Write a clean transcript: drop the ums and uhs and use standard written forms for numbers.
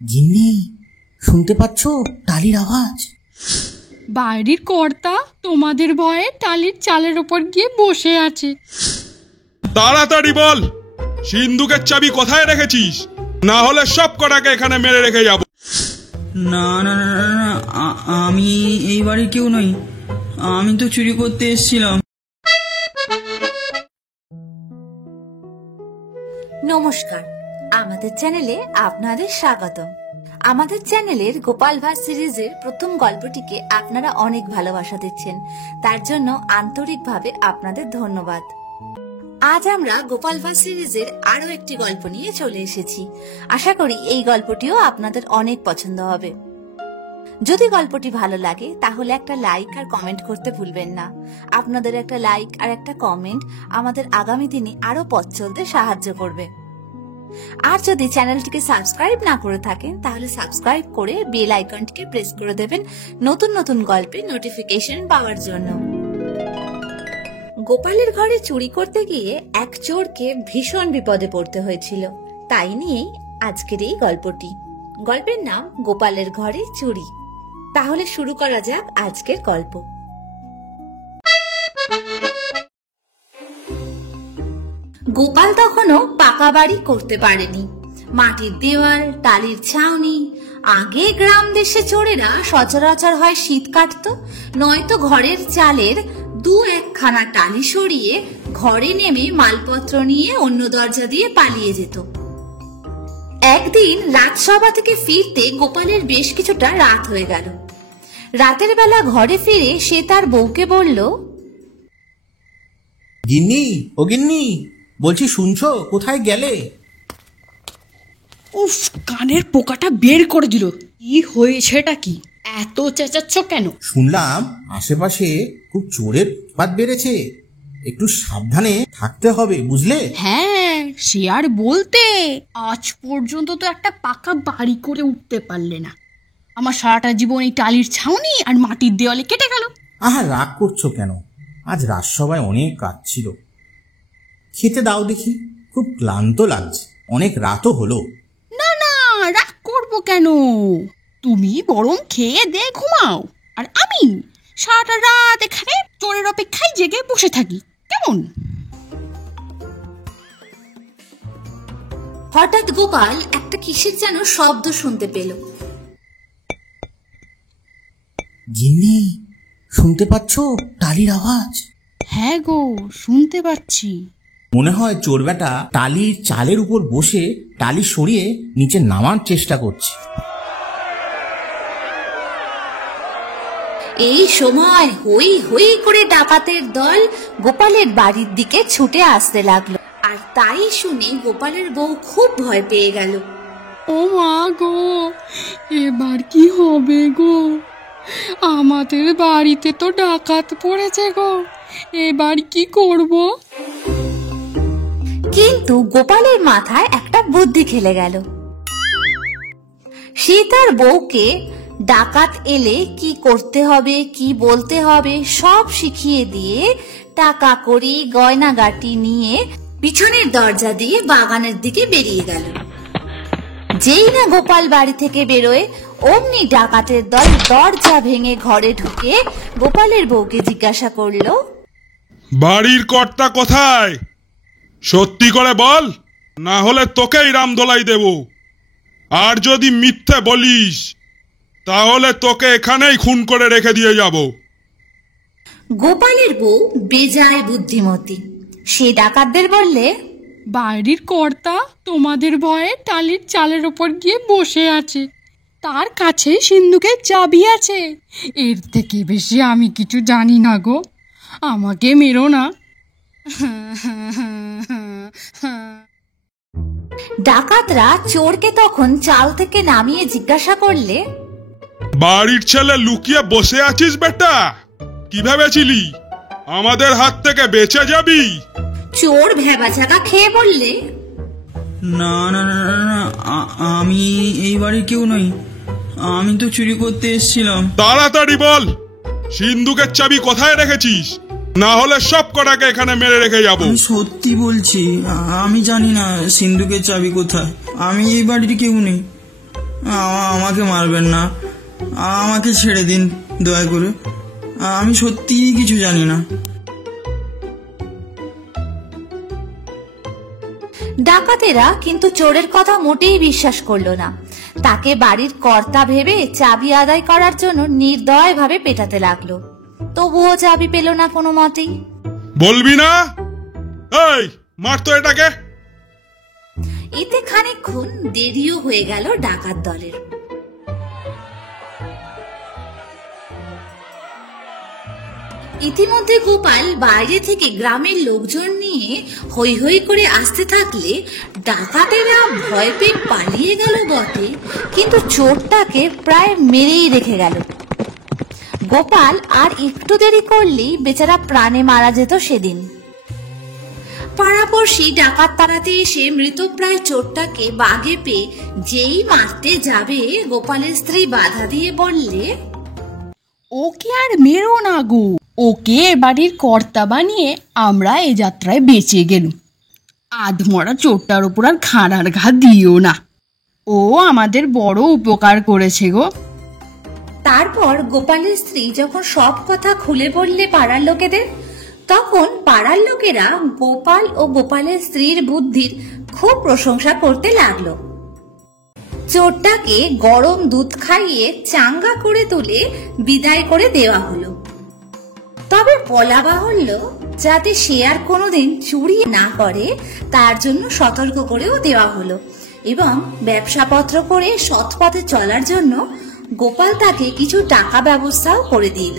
গিন্নি, শুনতে পাচ্ছ টালির আওয়াজ? বাড়ির কর্তা তোমাদের ভয়ে টালির চালের ওপর গিয়ে বসে আছে। তাড়াতাড়ি বল, সিন্ধুকের চাবি কোথায় রেখেছিস? না হলে সব কটাকে এখানে মেরে রেখে যাব। না না না না, আমি এই বাড়ির কেউ নই। আমি তো চুরি করতে এসেছিলাম। নমস্কার, আমাদের চ্যানেলে আপনাদের স্বাগতম। আমাদের চ্যানেলের গোপাল ভাঁড় সিরিজের প্রথম গল্পটিকে আপনারা অনেক ভালোবাসা দিচ্ছেন, তার জন্য আন্তরিকভাবে আপনাদের ধন্যবাদ। আজ আমরা গোপাল ভাঁড় সিরিজের আরো একটি গল্প নিয়ে চলে এসেছি। আশা করি এই গল্পটিও আপনাদের অনেক পছন্দ হবে। যদি গল্পটি ভালো লাগে তাহলে একটা লাইক আর কমেন্ট করতে ভুলবেন না। আপনাদের একটা লাইক আর একটা কমেন্ট আমাদের আগামী দিনে আরো পথ চলতে সাহায্য করবে। আর যদি চ্যানেলটিকে সাবস্ক্রাইব না করে থাকেন তাহলে সাবস্ক্রাইব করে বেল আইকনটিকে প্রেস করে দেবেন নতুন নতুন গল্পের নোটিফিকেশন পাওয়ার জন্য। গোপালের ঘরে চুরি করতে গিয়ে এক চোরকে ভীষণ বিপদে পড়তে হয়েছিল, তাই নিয়েই আজকের এই গল্পটি। গল্পের নাম গোপালের ঘরে চুরি। তাহলে শুরু করা যাক আজকের গল্প। গোপাল তখনও পাকা বাড়ি করতে পারেনি। মাটির দেওয়াল, টালির ছাউনি। আগে গ্রাম দেশে চোরেরা সচরাচর হয় শীত কাটত, নয়তো ঘরের চালের দু একখানা টালি সরিয়ে ঘরে নেমে মালপত্র নিয়ে অন্য দরজা দিয়ে পালিয়ে যেত। একদিন রাজসভা থেকে ফিরতে গোপালের বেশ কিছুটা রাত হয়ে গেল। রাতের বেলা ঘরে ফিরে সে তার বউকে বলল, গিন্নি, ও গিন্নি, বলছি শুনছো, কোথায় গেলে? উফ, কানের পোকাটা বের করে দিল। কি হয়েছেটা কি? এত চেঁচাচ্ছ কেন? শুনলাম আশেপাশে খুব চোরের উৎপাত বেড়েছে, একটু সাবধানে থাকতে হবে, বুঝলে? হ্যাঁ, সে আর বলতে। আজ পর্যন্ত তো একটা পাকা বাড়ি করে উঠতে পারলে না। আমার সারাটা জীবন এই টালির ছাউনি আর মাটির দেওয়ালে কেটে গেল। আহা, রাগ করছো কেন? আজ রাজসভায় অনেক কাজ ছিল। খেতে দাও দেখি, খুব ক্লান্ত লাগছে, অনেক রাতও হলো। না না, রাগ করবো কেন? তুমি বরং খেয়ে দে ঘুমাও, আর আমি সারাটা রাত এখানে চোরের অপেক্ষায় জেগে বসে থাকি, কেমন? হঠাৎ গোপাল একটা কিসের যেন শব্দ শুনতে পেল। গিন্নি, শুনতে পাচ্ছ টালির আওয়াজ? হ্যাঁ গো, শুনতে পাচ্ছি। মনে হয় চোর বেটা টালির চালের উপর বসে টালি সরিয়ে নিচে নামার চেষ্টা করছে। এই সময় হই হই করে ডাকাতের দল গোপালের বাড়ির দিকে ছুটে আসতে লাগলো। আর তাই শুনে গোপালের বউ খুব ভয় পেয়ে গেল। ও মা গো, এবার কি হবে গো? আমাদের বাড়িতে তো ডাকাত পড়েছে গো, এবার কি করব? কিন্তু গোপালের মাথায় একটা বুদ্ধি খেলে গেল। সে তার বউকে ডাকাত এলে কি করতে হবে, কি বলতে হবে সব শিখিয়ে দিয়ে টাকা কড়ি গয়নাগাটি নিয়ে পিছনের দরজা দিয়ে বাগানের দিকে বেরিয়ে গেল। যেই না গোপাল বাড়ি থেকে বেরোয়, অমনি ডাকাতের দল দরজা ভেঙে ঘরে ঢুকে গোপালের বউকে জিজ্ঞাসা করলো, বাড়ির কর্তা কোথায়? সত্যি করে বল, না হলে তোকেই রামদোলাই দেব। আর যদি মিথ্যে বলিস তাহলে তোকে এখানেই খুন করে রেখে দিয়ে যাব। গোপালের বউ বেজায় বুদ্ধিমতী। সে ডাকাতদের বললে, বাড়ির কর্তা তোমাদের ভয়ে টালির চালের ওপর গিয়ে বসে আছে, তার কাছে সিন্ধুকের চাবি আছে। এর থেকে বেশি আমি কিছু জানি না গো, আমাকে মেরো না। ডাকাতরা চোরকে তখন চাল থেকে নামিয়ে জিজ্ঞাসা করলে, বাড়ির ছেলে লুকিয়ে বসে আছিস বেটা? কি ভেবেছিলি আমাদের হাত থেকে বেঁচে যাবি? চোর ভেবাচাকা খেয়ে বললে, না না না না, আমি এই বাড়ির কেউ নই। আমি তো চুরি করতে এসেছিলাম। তাড়াতাড়ি বল, সিন্ধুকের চাবি কোথায় রেখেছিস? না হলে সব কটাকে এখানে মেরে রেখে যাব। আমি সত্যি বলছি, আমি জানি না সিন্ধুকের চাবি কোথায়। আমি এই বাড়ির কেউ নেই। আমাকে মারবেন না, আমাকে ছেড়ে দিন দয়া করে। আমি সত্যিই কিছু জানি না। ডাকাতেরা কিন্তু চোরের কথা মোটেই বিশ্বাস করলো না। তাকে বাড়ির কর্তা ভেবে চাবি আদায় করার জন্য নির্দয়ভাবে পেটাতে লাগলো। তবুও চাবি পেল না কোনো মতেই। বলবি না? এই মার তো এটাকে। এতে খানিকক্ষণ দেরিও হয়ে গেল ডাকাত দলের। ইতিমধ্যে গোপাল বাইরে থেকে গ্রামের লোকজন নিয়ে হই হই করে আসতে থাকলে ডাকাতেরা ভয় পেয়ে পালিয়ে গেল বটে, কিন্তু চোরটাকে প্রায় মেরেই রেখে গেল। গোপাল আর একটু দেরি করলেই বেচারা প্রাণে মারা যেত সেদিন। পাড়াপড়শি ডাকাত তাড়াতে এসে মৃতপ্রায় চোরটাকে বাগে পেয়ে যেই মারতে যাবে, গোপালের স্ত্রী বাধা দিয়ে বললে, ওকে আর মেরো না গো, ওকে বাড়ির কর্তা বানিয়ে আমরা এ যাত্রায় বেঁচে গেলুম। আধমরা চোরটার ওপর আর খাঁড়ার ঘা দিও না, ও আমাদের বড় উপকার করেছে গো। তারপর গোপালের স্ত্রী যখন সব কথা খুলে বললে পাড়ার লোকেদের, তখন পাড়ার লোকেরা গোপাল ও গোপালের স্ত্রীর বুদ্ধির খুব প্রশংসা করতে লাগলো। চোরটাকে গরম দুধ খাইয়ে চাঙ্গা করে তুলে বিদায় করে দেওয়া হলো। তবে বলা বাহুল্য, যাতে সে আর কোনোদিন চুরি না করে তার জন্য সতর্ক করেও দেওয়া হলো, এবং ব্যবসাপত্র করে সৎ পথে চলার জন্য গোপাল তাকে কিছু টাকা ব্যবস্থাও করে দিল।